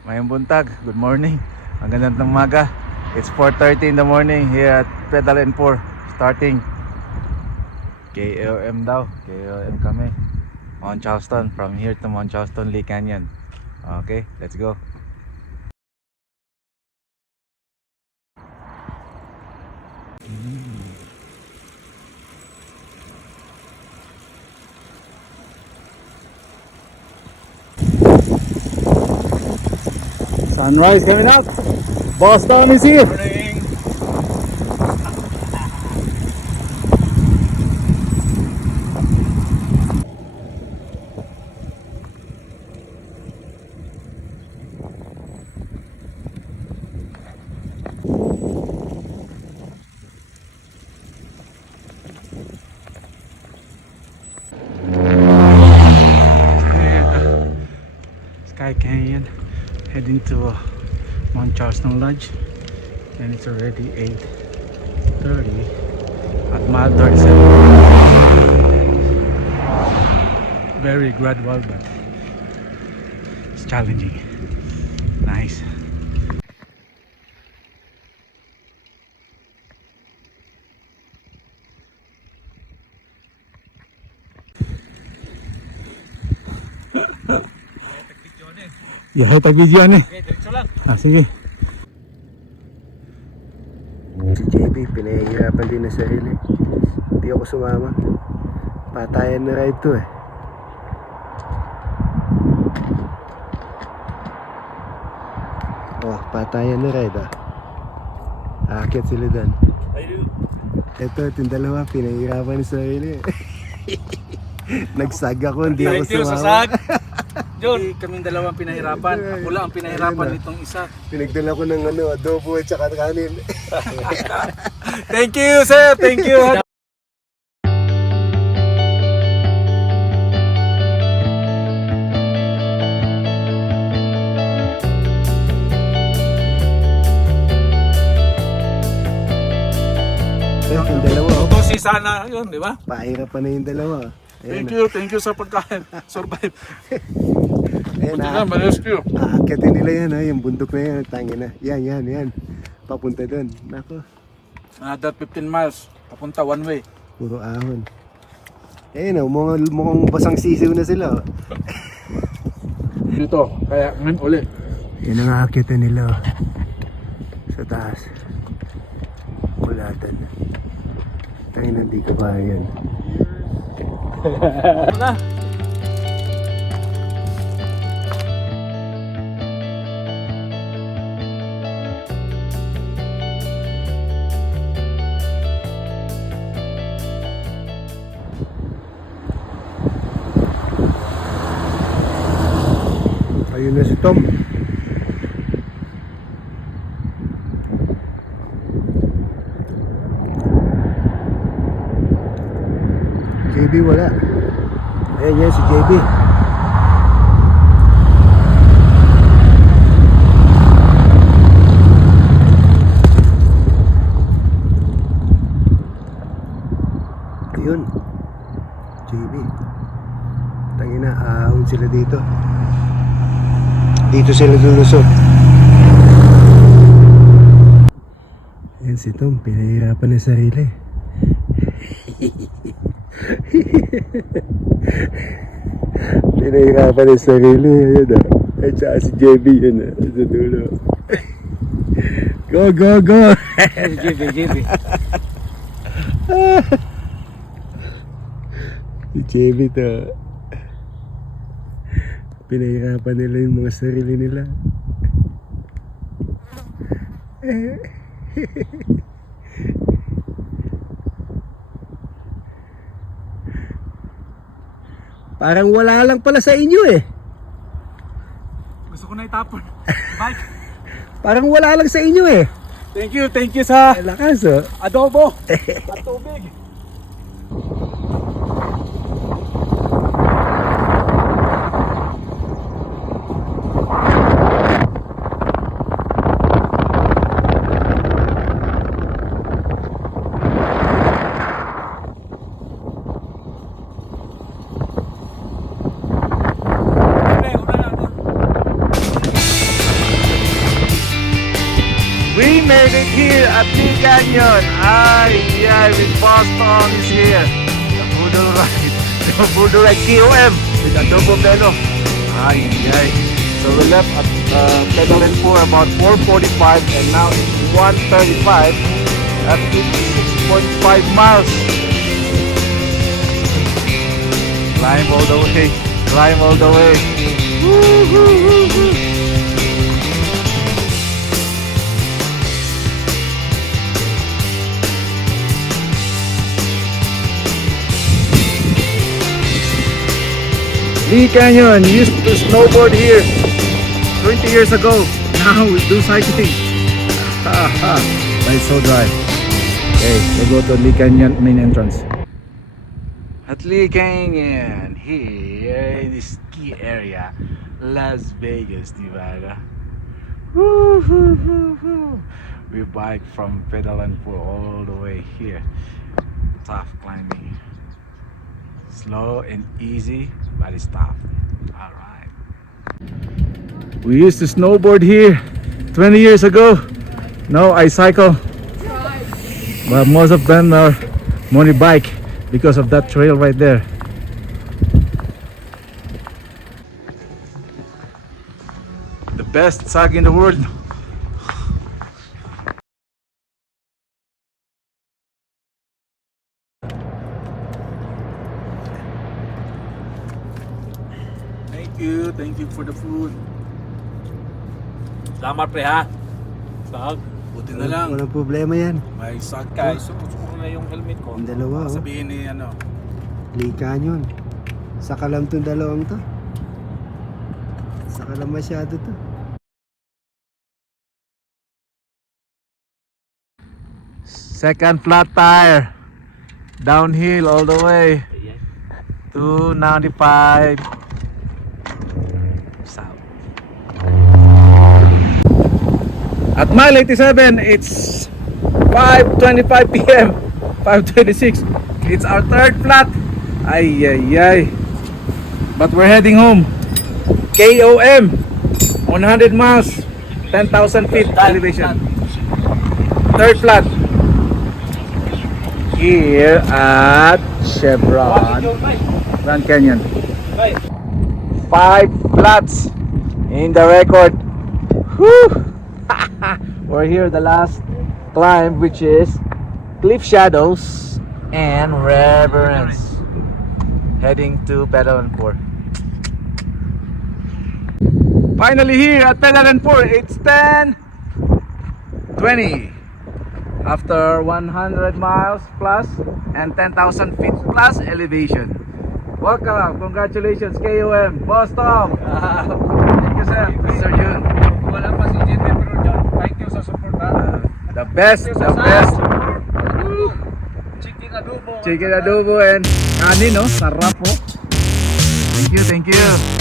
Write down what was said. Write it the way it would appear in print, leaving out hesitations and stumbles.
Mayang buntag, good morning. Ang ganda ng umaga. It's 4:30 in the morning here at Pedal N4. Starting KOM daw. KOM kami. Mount Charleston. From here to Mount Charleston, Lee Canyon. Okay, let's go. Sunrise coming up. Boss Tom is here. Morning. Sky Canyon, heading to Mount Charleston Lodge, and it's already 8:30 at mile 37. Very gradual, but it's challenging. Nice. Yeah, tag-video yan eh. Okay, diretso lang. Sige. Si JB, pinahihirapan din na sarili. Hindi ako sumama. Patayan na ride to eh. Oh, patayan na ride ah. Aakyat sila doon. Ito, itong dalawa, pinahihirapan na sarili. Nagsag ako, hindi ako sumama. John, kaming dalawang pinahirapan. Ako lang ang pinahirapan nitong isa. Pinagdala ko ng adobo at saka kanin. Thank you, sir. Thank you. Yung dalawa, oh. Ito si Sana, yun, di ba? Pahirapan na yung dalawa. Thank you sa pagkain. Survive. Ayan, Buti na, ma-rescue. aakyatin nila yan ha, yung bundok na yan, tangin na. Yan. Papunta doon. Nako, Another 15 miles. Papunta one way. puro ahon. Ayun oh, mukhang basang sisiw na sila. Oh. Dito, kaya ngayon uli. Yan ang aakyatan nila. Oh. Sa taas. Kulatan. Tangin na, di ka ba yan. Wala. Ayun na si Tom. JB wala. Ayan yan si JB. Ayun. JB. Tangina, ahon sila dito. Dito sila lulusot. Yan si Tom, pinahirapan ng sarili. Pinahirapan ng sarili. Ayan ah. At saka si JB yun ah. Sa dulo. Go! JB. Si JB to. Pinahirapan nila yung mga sarili nila. Parang wala lang pala sa inyo eh. Gusto ko na itapon. Bike. Parang wala lang sa inyo eh. Thank you sa Lakas oh. adobo at tubig. We made it here at Lee Canyon. Yeah, with Boston is here. The Boodle Ride. The Boodle Ride KOM with Adobo Belo. Yeah. So we left at Pedal and Pour about 4:45 and now it's 1:35 at 6.5 miles. Climb all the way. Climb all the way. Woo-hoo-hoo-hoo. Lee Canyon used to snowboard here 20 years ago. Now we do cycling. But it's so dry. Okay, we go to Lee Canyon main entrance. At Lee Canyon, here in the ski area, Las Vegas, Nevada. Woo-hoo-hoo-hoo. We bike from Pedal and Pour all the way here. Tough climbing. Slow and easy, but it's tough. Alright. We used to snowboard here 20 years ago. Now I cycle. But most of them are money bike because of that trail right there. The best sag in the world. Thank you for the food. Salamat pre ha. Sag. Buti na lang. Walang problema yan. May sag Guys, ka. sumusuro na yung helmet ko. Ang dalawa, oh. Sabihin ni ano. Lee Canyon. Saka lang tong dalawang to. Saka lang masyado to. Second flat tire. Downhill all the way. 295 south. At mile 87, it's 5:25 p.m. 5:26. It's our third flat. Ay. But we're heading home. KOM 100 miles, 10,000 feet elevation. Third flat. Here at Chevron Grand Canyon. 5 flats in the record. Whew. We're here the last climb, which is Cliff Shadows and Reverence, heading to Pedal and Pour. Finally here at Pedal and Pour. It's 10:20 after 100 miles plus and 10,000 feet plus elevation. Welcome, congratulations KOM, Boss Tom. Thank you sir, Sir Jun. Wala pa si JP pero John, thank you sa support ha. The best. Chicken adobo. Chicken adobo and kanin, no? Sarap po. Thank you.